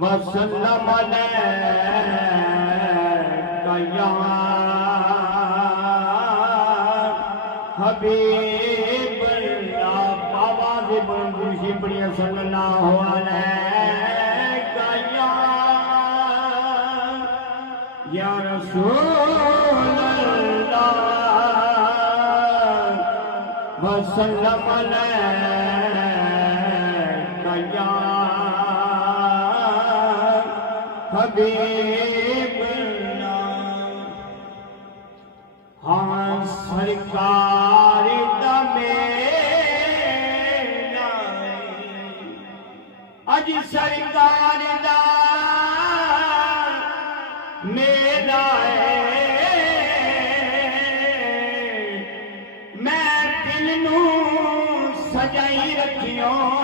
وسلم علیک یا حبیب اللہ آواز بلندی بڑی صلی اللہ علیک یا رسول اللہ وسلم علیک یا حبیب اللہ ہاں سرکار دا میلا اج سرکار دا